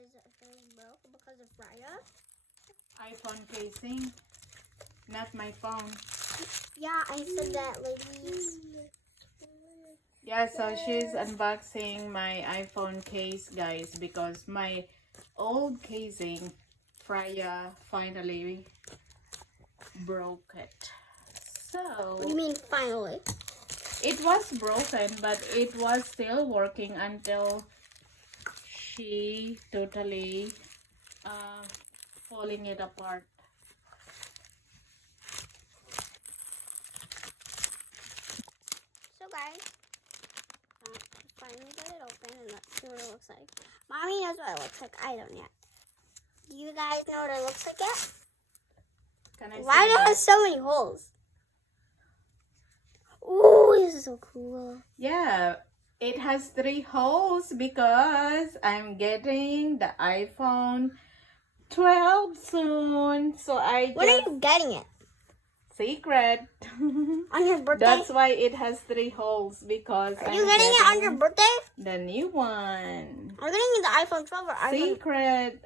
there's broke because of Raya. iPhone casing, not my phone. Yeah, I said that, ladies. Yeah, so she's unboxing my iPhone case, guys, because my old casing, Freya, finally broke it. So What do you mean, finally? it was broken, but it was still working until she totally falling it apart. So guys, finally got it open and let's see what it looks like. Mommy knows what it looks like. I don't yet. Do you guys know what it looks like yet? Can I Why see do it it? have so many holes? Ooh, this is so cool. Yeah, it has 3 holes because I'm getting the iPhone 12 soon. So I When are just you getting it? secret. On your birthday? That's why it has 3 holes because Are you getting it on your birthday? the new one. Are you getting the iPhone 12 or iPhone? Secret.